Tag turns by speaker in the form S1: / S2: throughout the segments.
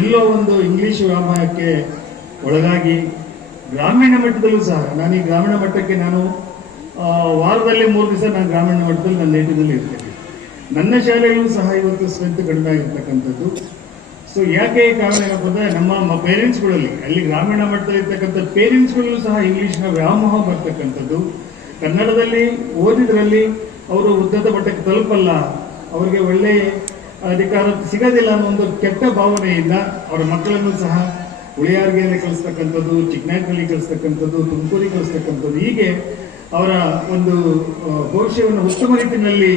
S1: ಎಲ್ಲೋ ಒಂದು ಇಂಗ್ಲಿಷ್ ವ್ಯಾಮೋಹಕ್ಕೆ ಒಳಗಾಗಿ ಗ್ರಾಮೀಣ ಮಟ್ಟದಲ್ಲೂ ಸಹ, ನಾನು ಈ ಗ್ರಾಮೀಣ ಮಟ್ಟಕ್ಕೆ ನಾನು ವಾರದಲ್ಲಿ ಮೂರು ದಿವಸ ನಾನು ಗ್ರಾಮೀಣ ಮಟ್ಟದಲ್ಲಿ ನನ್ನ ನೇಟಿದಲ್ಲಿ ಇರ್ತೇನೆ. ನನ್ನ ಶಾಲೆಯಲ್ಲೂ ಸಹ ಇವತ್ತು ಸ್ಟ್ರೆಂತ್ ಕಡಿಮೆ ಆಗಿರ್ತಕ್ಕಂಥದ್ದು. ಸೊ ಯಾಕೆ ಕಾರಣ ಏನಪ್ಪ ಅಂದ್ರೆ ನಮ್ಮ ಪೇರೆಂಟ್ಸ್ಗಳಲ್ಲಿ ಅಲ್ಲಿ ಗ್ರಾಮೀಣ ಮಟ್ಟದಲ್ಲಿ ಇರ್ತಕ್ಕಂಥ ಪೇರೆಂಟ್ಸ್ಗಳಲ್ಲೂ ಸಹ ಇಂಗ್ಲಿಷ್ನ ವ್ಯಾಮೋಹ ಬರ್ತಕ್ಕಂಥದ್ದು. ಕನ್ನಡದಲ್ಲಿ ಓದಿದ್ರಲ್ಲಿ ಅವರು ಉದ್ದದ ಮಟ್ಟಕ್ಕೆ ತಲುಪಲ್ಲ, ಅವರಿಗೆ ಒಳ್ಳೆ ಅಧಿಕಾರ ಸಿಗೋದಿಲ್ಲ ಅನ್ನೋ ಒಂದು ಕೆಟ್ಟ ಭಾವನೆಯಿಂದ ಅವರ ಮಕ್ಕಳನ್ನು ಸಹ ಉಳಿಯಾರ್ಗೆಯಲ್ಲಿ ಕಲಿಸ್ತಕ್ಕಂಥದ್ದು ಚಿಕ್ಕನಾಯ್ಕಲ್ಲಿ ಕಲಿಸ್ತಕ್ಕಂಥದ್ದು ತುಮಕೂರಿ ಕಲಿಸ್ತಕ್ಕಂಥದ್ದು, ಹೀಗೆ ಅವರ ಒಂದು ಭವಿಷ್ಯವನ್ನು ಉತ್ತಮ ರೀತಿಯಲ್ಲಿ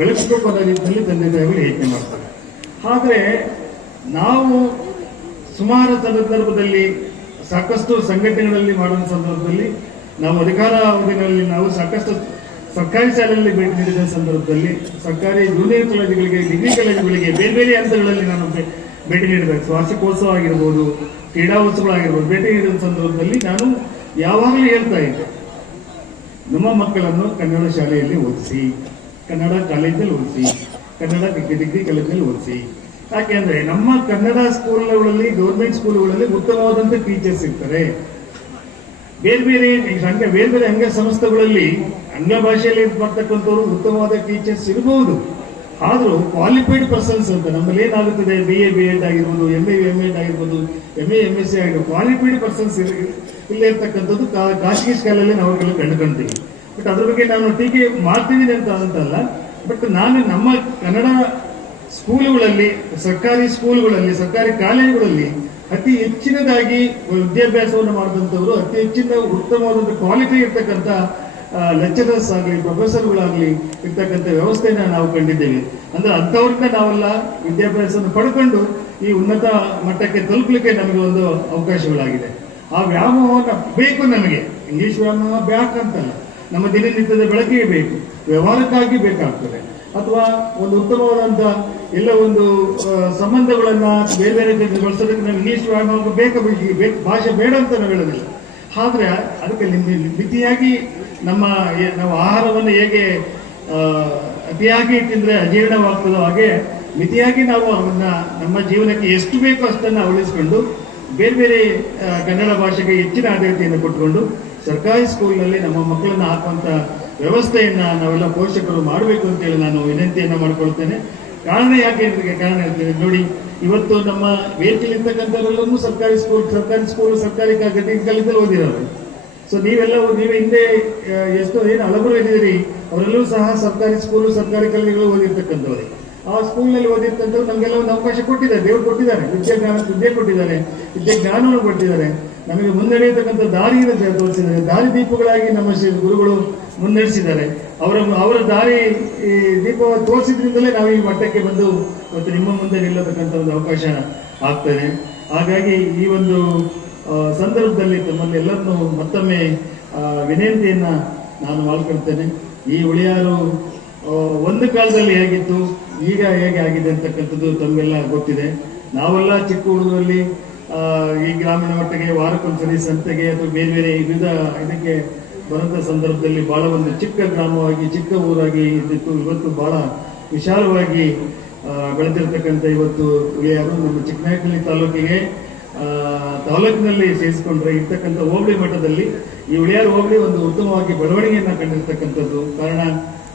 S1: ಬೆಳೆಸಬೇಕು ಅನ್ನೋ ರೀತಿಯಲ್ಲಿ ತಂದೆ ತಾಯಿಗಳು ಯೋಚನೆ ಮಾಡ್ತಾರೆ. ಆದರೆ ನಾವು ಸುಮಾರು ಸಂದರ್ಭದಲ್ಲಿ ಸಾಕಷ್ಟು ಸಂಘಟನೆಗಳಲ್ಲಿ ಮಾಡುವ ಸಂದರ್ಭದಲ್ಲಿ ನಾವು ಅಧಿಕಾರ ಅವಧಿನಲ್ಲಿ ನಾವು ಸಾಕಷ್ಟು ಸರ್ಕಾರಿ ಶಾಲೆಯಲ್ಲಿ ಭೇಟಿ ನೀಡಿದ ಸಂದರ್ಭದಲ್ಲಿ ಸರ್ಕಾರಿ ಜೂನಿಯರ್ ಕಾಲೇಜುಗಳಿಗೆ ಡಿಗ್ರಿ ಕಾಲೇಜುಗಳಿಗೆ ಬೇರೆ ಬೇರೆ ಹಂತಗಳಲ್ಲಿ ನಾನು ಭೇಟಿ ನೀಡಬೇಕು. ವಾರ್ಷಿಕೋತ್ಸವ ಆಗಿರ್ಬೋದು, ಕ್ರೀಡಾ ಉತ್ಸವಗಳಾಗಿರ್ಬೋದು ಭೇಟಿ ನೀಡಿದ ಸಂದರ್ಭದಲ್ಲಿ ನಾನು ಯಾವಾಗಲೂ ಹೇಳ್ತಾ ಇದ್ದೆ. ನಮ್ಮ ಮಕ್ಕಳನ್ನು ಕನ್ನಡ ಶಾಲೆಯಲ್ಲಿ ಓದಿಸಿ, ಕನ್ನಡ ಕಾಲೇಜಲ್ಲಿ ಓದಿಸಿ, ಕನ್ನಡ ಡಿಗ್ರಿ ಕಾಲೇಜಲ್ಲಿ ಓದಿಸಿ. ಯಾಕೆಂದ್ರೆ ನಮ್ಮ ಕನ್ನಡ ಸ್ಕೂಲ್ಗಳಲ್ಲಿ ಗೌರ್ಮೆಂಟ್ ಸ್ಕೂಲ್ಗಳಲ್ಲಿ ಉತ್ತಮವಾದಂತ ಟೀಚರ್ಸ್ ಇರ್ತಾರೆ. ಬೇರೆ ಬೇರೆ ಬೇರೆ ಬೇರೆ ಅಂಗ ಸಂಸ್ಥೆಗಳಲ್ಲಿ ಆಂಗ್ಲ ಭಾಷೆಯಲ್ಲಿ ಮಾಡ್ತಕ್ಕಂಥವ್ರು ಉತ್ತಮವಾದ ಟೀಚರ್ಸ್ ಇರಬಹುದು ಆದರೂ ಕ್ವಾಲಿಫೈಡ್ ಪರ್ಸನ್ಸ್ ಅಂತ ನಮ್ಮಲ್ಲಿ ಏನಾಗುತ್ತದೆ? ಬಿ ಎ ಬಿ ಎಡ್ ಆಗಿರ್ಬೋದು ಎಂ ಎ ಎಂ ಎಡ್ ಆಗಿರ್ಬೋದು M A M S C ಆಗಿರ್ಬೋದು ಕ್ವಾಲಿಫೈಡ್ ಪರ್ಸನ್ಸ್ ಇಲ್ಲೇ ಇರ್ತಕ್ಕಂಥದ್ದು ಖಾಸಗಿ ಶಾಲೆಯಲ್ಲಿ ನಾವು ಅವುಗಳು ಕಂಡುಕೊಂತೀವಿ. ಬಟ್ ಅದ್ರ ಬಗ್ಗೆ ನಾನು ಟೀಕೆ ಮಾಡ್ತಿದ್ದೀನಿ ಅಂತ ಅಂತಲ್ಲ. ಬಟ್ ನಾನು ನಮ್ಮ ಕನ್ನಡ ಸ್ಕೂಲುಗಳಲ್ಲಿ ಸರ್ಕಾರಿ ಸ್ಕೂಲುಗಳಲ್ಲಿ ಸರ್ಕಾರಿ ಕಾಲೇಜುಗಳಲ್ಲಿ ಅತಿ ಹೆಚ್ಚಿನದಾಗಿ ವಿದ್ಯಾಭ್ಯಾಸವನ್ನು ಮಾಡಿದಂಥವರು ಅತಿ ಹೆಚ್ಚಿನ ಉತ್ತಮವಾದಂಥ ಕ್ವಾಲಿಟಿ ಇರ್ತಕ್ಕಂಥ ಲೆಕ್ಚರರ್ಸ್ ಆಗಲಿ ಪ್ರೊಫೆಸರ್ಗಳಾಗಲಿ ಇರ್ತಕ್ಕಂಥ ವ್ಯವಸ್ಥೆನ ನಾವು ಕಂಡಿದ್ದೇವೆ. ಅಂದ್ರೆ ಅಂಥವ್ರನ್ನ ನಾವೆಲ್ಲ ವಿದ್ಯಾಭ್ಯಾಸವನ್ನು ಪಡ್ಕೊಂಡು ಈ ಉನ್ನತ ಮಟ್ಟಕ್ಕೆ ತಲುಪಲಿಕ್ಕೆ ನಮಗೆ ಒಂದು ಅವಕಾಶಗಳಾಗಿದೆ. ಆ ವ್ಯಾಮೋಹನ ಬೇಕು ನಮಗೆ. ಇಂಗ್ಲಿಷ್ ವ್ಯಾಮೋಹ ಬೇಕಂತಲ್ಲ ನಮ್ಮ ದಿನನಿತ್ಯದ ಬೆಳಕಿಗೆ ಬೇಕು. ವ್ಯವಹಾರಕ್ಕಾಗಿ ಬೇಕಾಗ್ತದೆ. ಅಥವಾ ಒಂದು ಉತ್ತಮವಾದಂಥ ಎಲ್ಲ ಒಂದು ಸಂಬಂಧಗಳನ್ನ ಬೇರೆ ಬೇರೆ ರೀತಿಯಲ್ಲಿ ಬಳಸೋದಕ್ಕೆ ನಾವು ಇಂಗ್ಲಿಷ್ ವ್ಯಾಮೋಹ ಬೇಕ ಭಾಷೆ ಬೇಡ ಅಂತ ನಾವು ಹೇಳೋದಿಲ್ಲ. ಆದ್ರೆ ಅದಕ್ಕೆ ಮಿತಿಯಾಗಿ ನಮ್ಮ ನಾವು ಆಹಾರವನ್ನು ಹೇಗೆ ಅತಿಯಾಗಿ ತಿಂದ್ರೆ ಅಜೀರ್ಣವಾಗ್ತದೋ ಹಾಗೆ ಮಿತಿಯಾಗಿ ನಾವು ಅವನ್ನ ನಮ್ಮ ಜೀವನಕ್ಕೆ ಎಷ್ಟು ಬೇಕೋ ಅಷ್ಟನ್ನ ಅವಳಿಸ್ಕೊಂಡು ಬೇರೆ ಬೇರೆ ಕನ್ನಡ ಭಾಷೆಗೆ ಹೆಚ್ಚಿನ ಆದ್ಯತೆಯನ್ನು ಕೊಟ್ಟುಕೊಂಡು ಸರ್ಕಾರಿ ಸ್ಕೂಲ್ನಲ್ಲಿ ನಮ್ಮ ಮಕ್ಕಳನ್ನ ಹಾಕುವಂತ ವ್ಯವಸ್ಥೆಯನ್ನು ನಾವೆಲ್ಲ ಪೋಷಕರು ಮಾಡಬೇಕು ಅಂತೇಳಿ ನಾನು ವಿನಂತಿಯನ್ನು ಮಾಡಿಕೊಳ್ತೇನೆ. ಕಾರಣ ಯಾಕೆ ಕಾರಣ ಹೇಳ್ತೇನೆ. ನೋಡಿ, ಇವತ್ತು ನಮ್ಮ ವೇದಿಕೆಯಲ್ಲಿರ್ತಕ್ಕಂಥವರೆಲ್ಲರೂ ಸರ್ಕಾರಿ ಸ್ಕೂಲ್ ಸರ್ಕಾರಿ ಸ್ಕೂಲ್, ಸರ್ಕಾರಿ ಕಾಲೇಜಲ್ಲಿ ಓದಿರೋರು. ಸೊ ನೀವೆಲ್ಲವೂ ನೀವು ಹಿಂದೆ ಎಷ್ಟೋ ಏನು ಹಲವರು ಇದ್ದೀರಿ ಅವರೆಲ್ಲರೂ ಸಹ ಸರ್ಕಾರಿ ಸ್ಕೂಲು, ಸರ್ಕಾರಿ ಕಾಲೇಜುಗಳು ಓದಿರ್ತಕ್ಕಂಥವ್ರೆ. ಆ ಸ್ಕೂಲ್ನಲ್ಲಿ ಓದಿರ್ತಕ್ಕಂಥವ್ರು ನಮಗೆಲ್ಲ ಒಂದು ಅವಕಾಶ ಕೊಟ್ಟಿದ್ದಾರೆ, ದೇವ್ರು ಕೊಟ್ಟಿದ್ದಾರೆ. ವಿದ್ಯಾಜ್ಞಾನ ವಿದ್ಯೆ ಕೊಟ್ಟಿದ್ದಾರೆ. ವಿದ್ಯೆ ಜ್ಞಾನವನ್ನು ಕೊಟ್ಟಿದ್ದಾರೆ. ನಮಗೆ ಮುನ್ನಡೆಯತಕ್ಕಂಥ ದಾರಿಯನ್ನು ತೋರಿಸಿದ್ದಾರೆ. ದಾರಿ ದೀಪಗಳಾಗಿ ನಮ್ಮ ಶ್ರೀ ಗುರುಗಳು ಮುನ್ನಡೆಸಿದ್ದಾರೆ. ಅವರ ಅವರ ದಾರಿ, ಈ ದೀಪ ತೋರಿಸಿದ್ರಿಂದಲೇ ನಾವು ಈ ಮಟ್ಟಕ್ಕೆ ಬಂದು ಮತ್ತು ನಿಮ್ಮ ಮುಂದೆ ನಿಲ್ಲತಕ್ಕಂಥ ಒಂದು ಅವಕಾಶ ಆಗ್ತದೆ. ಹಾಗಾಗಿ ಈ ಒಂದು ಸಂದರ್ಭದಲ್ಲಿ ತಮ್ಮಲ್ಲಿ ಎಲ್ಲರನ್ನು ಮತ್ತೊಮ್ಮೆ ವಿನಂತಿಯನ್ನು ನಾನು ಮಾಡ್ಕೊಳ್ತೇನೆ. ಈ ಉಳಿಯಾರು ಒಂದು ಕಾಲದಲ್ಲಿ ಹೇಗಿತ್ತು, ಈಗ ಹೇಗೆ ಆಗಿದೆ ಅಂತಕ್ಕಂಥದ್ದು ತಮಗೆಲ್ಲ ಗೊತ್ತಿದೆ. ನಾವೆಲ್ಲ ಚಿಕ್ಕ ಹುಡುಗರಲ್ಲಿ ಈ ಗ್ರಾಮೀಣ ಮಟ್ಟಿಗೆ ವಾರಕ್ಕೊಂದ್ಸರಿ ಸಂತೆಗೆ ಅಥವಾ ಬೇರೆ ಬೇರೆ ವಿವಿಧ ಇದಕ್ಕೆ ಬರೋಂಥ ಸಂದರ್ಭದಲ್ಲಿ ಬಹಳ ಒಂದು ಚಿಕ್ಕ ಗ್ರಾಮವಾಗಿ, ಚಿಕ್ಕ ಊರಾಗಿ ಇದ್ದಿತ್ತು. ಇವತ್ತು ಬಹಳ ವಿಶಾಲವಾಗಿ ಬೆಳೆದಿರ್ತಕ್ಕಂಥ ಇವತ್ತು ಉಳಿಯಾರು ನಮ್ಮ ಚಿಕ್ಕನಾಯಕನಹಳ್ಳಿ ತಾಲೂಕಿಗೆ ತಾಲೂಕಿನಲ್ಲಿ ಸೇರಿಸಿಕೊಂಡ್ರೆ ಇರ್ತಕ್ಕಂಥ ಹೋಬಳಿ ಮಟ್ಟದಲ್ಲಿ ಈ ಉಳಿಯಾರು ಹೋಬಳಿ ಒಂದು ಉತ್ತಮವಾಗಿ ಬೆಳವಣಿಗೆಯನ್ನು ಕಂಡಿರ್ತಕ್ಕಂಥದ್ದು. ಕಾರಣ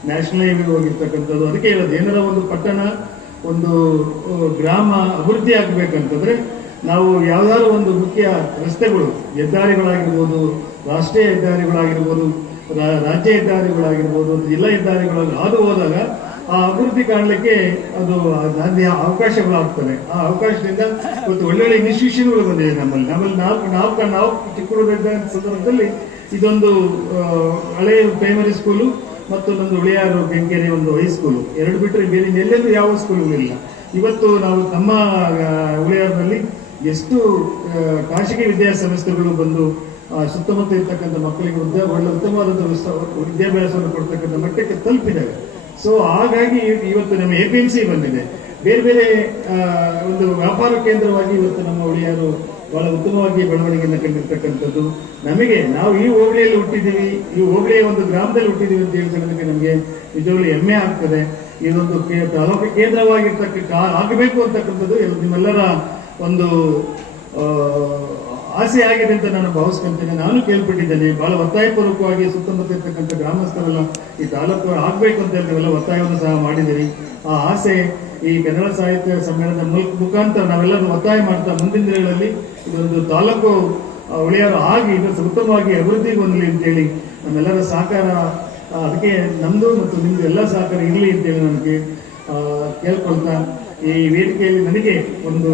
S1: ನ್ಯಾಷನಲ್ ಹೈವೇ ಹೋಗಿರ್ತಕ್ಕಂಥದ್ದು. ಅದಕ್ಕೆ ಹೇಳೋದು ಏನಾರ ಒಂದು ಪಟ್ಟಣ, ಒಂದು ಗ್ರಾಮ ಅಭಿವೃದ್ಧಿ ಆಗಬೇಕಂತಂದ್ರೆ ನಾವು ಯಾವ್ದಾದ್ರು ಒಂದು ಮುಖ್ಯ ರಸ್ತೆಗಳು, ಹೆದ್ದಾರಿಗಳಾಗಿರ್ಬೋದು, ರಾಷ್ಟ್ರೀಯ ಹೆದ್ದಾರಿಗಳಾಗಿರ್ಬೋದು ರಾಜ್ಯ ಹೆದ್ದಾರಿಗಳಾಗಿರ್ಬೋದು, ಜಿಲ್ಲಾ ಹೆದ್ದಾರಿಗಳಾಗಿ ಹಾದು ಹೋದಾಗ ಆ ಅಭಿವೃದ್ಧಿ ಕಾಣಲಿಕ್ಕೆ ಅದು ಅವಕಾಶಗಳು ಆಗ್ತದೆ ಆ ಅವಕಾಶದಿಂದ ಇವತ್ತು ಒಳ್ಳೊಳ್ಳೆ ಇನ್ಸ್ಟಿಟ್ಯೂಷನ್ಗಳು ಬಂದಿದೆ ನಮ್ಮಲ್ಲಿ. ನಮ್ಮಲ್ಲಿ ನಾಲ್ಕು ಕ- ನಾವು ಚಿಕ್ಕ ಸಂದರ್ಭದಲ್ಲಿ ಇದೊಂದು ಹಳೆಯ ಪ್ರೈಮರಿ ಸ್ಕೂಲು ಮತ್ತು ನಮ್ಮದು ಉಳಿಯಾರು ಬೆಂಕೆರೆ ಒಂದು ಹೈಸ್ಕೂಲು ಎರಡು ಬಿಟ್ಟರೆ ಬೇರೆ ಎಲ್ಲೆಲ್ಲೂ ಯಾವ ಸ್ಕೂಲ್ಗಳಿಲ್ಲ ಇವತ್ತು ನಾವು ನಮ್ಮ ಉಳಿಯಾರದಲ್ಲಿ ಎಷ್ಟು ಖಾಸಗಿ ವಿದ್ಯಾಸಂಸ್ಥೆಗಳು ಬಂದು ಸುತ್ತಮುತ್ತ ಇರ್ತಕ್ಕಂಥ ಮಕ್ಕಳಿಗೆ ಉದ್ಯೋಗ ಒಳ್ಳೆ ಉತ್ತಮವಾದಂಥ ವಿದ್ಯಾಭ್ಯಾಸವನ್ನು ಕೊಡ್ತಕ್ಕಂಥ ಮಟ್ಟಕ್ಕೆ ತಲುಪಿದ್ದಾವೆ ಸೊ ಹಾಗಾಗಿ ಇವತ್ತು ನಮ್ಮ ಎ ಬಂದಿದೆ. ಬೇರೆ ಬೇರೆ ಒಂದು ವ್ಯಾಪಾರ ಕೇಂದ್ರವಾಗಿ ಇವತ್ತು ನಮ್ಮ ಒಳಿಯರು ಬಹಳ ಉತ್ತಮವಾಗಿ ಬೆಳವಣಿಗೆಯನ್ನು ಕಂಡಿರ್ತಕ್ಕಂಥದ್ದು. ನಮಗೆ ನಾವು ಈ ಹೋಬಳಿಯಲ್ಲಿ ಹುಟ್ಟಿದ್ದೀವಿ, ಈ ಹೋಬಳಿಯ ಒಂದು ಗ್ರಾಮದಲ್ಲಿ ಹುಟ್ಟಿದ್ದೀವಿ ಅಂತ ಹೇಳ್ಕೊಳ್ಳೋದಕ್ಕೆ ನಮಗೆ ನಿಜವಾಗ್ಲೂ ಹೆಮ್ಮೆ ಆಗ್ತದೆ. ಇದೊಂದು ತಾಲೂಕು ಕೇಂದ್ರವಾಗಿರ್ತಕ್ಕ ಆಗಬೇಕು ಅಂತಕ್ಕಂಥದ್ದು ನಿಮ್ಮೆಲ್ಲರ ಒಂದು ಆಸೆ ಆಗಿದೆ ಅಂತ ನಾನು ಭಾವಿಸ್ಕೊಂತೇನೆ. ನಾನು ಕೇಳ್ಪಟ್ಟಿದ್ದೇನೆ. ಬಹಳ ಒತ್ತಾಯಪೂರ್ವಕವಾಗಿ ಸುತ್ತಮುತ್ತ ಇರ್ತಕ್ಕಂಥ ಗ್ರಾಮಸ್ಥರೆಲ್ಲ ಈ ತಾಲೂಕು ಆಗ್ಬೇಕು ಅಂತ ಹೇಳಿ ನಾವೆಲ್ಲ ಒತ್ತಾಯವನ್ನು ಸಹ ಮಾಡಿದಿರಿ ಆ ಆಸೆ ಈ ಕನ್ನಡ ಸಾಹಿತ್ಯ ಸಮ್ಮೇಳನದ ಮೂಲಕ ಮುಖಾಂತರ ನಾವೆಲ್ಲರೂ ಒತ್ತಾಯ ಮಾಡ್ತಾ ಮುಂದಿನ ದಿನಗಳಲ್ಲಿ ಇದೊಂದು ತಾಲೂಕು ಒಳೆಯರು ಆಗಿ ಇದು ಉತ್ತಮವಾಗಿ ಅಭಿವೃದ್ಧಿ ಹೊಂದಲಿ ಅಂತೇಳಿ ನಮ್ಮೆಲ್ಲರ ಸಹಕಾರ ಅದಕ್ಕೆ ನಮ್ದು ಮತ್ತು ನಿಮ್ದು ಎಲ್ಲ ಸಹಕಾರ ಇರಲಿ ಅಂತೇಳಿ ನನಗೆ ಕೇಳ್ಕೊಳ್ತಾ ಈ ವೇದಿಕೆಯಲ್ಲಿ ನನಗೆ ಒಂದು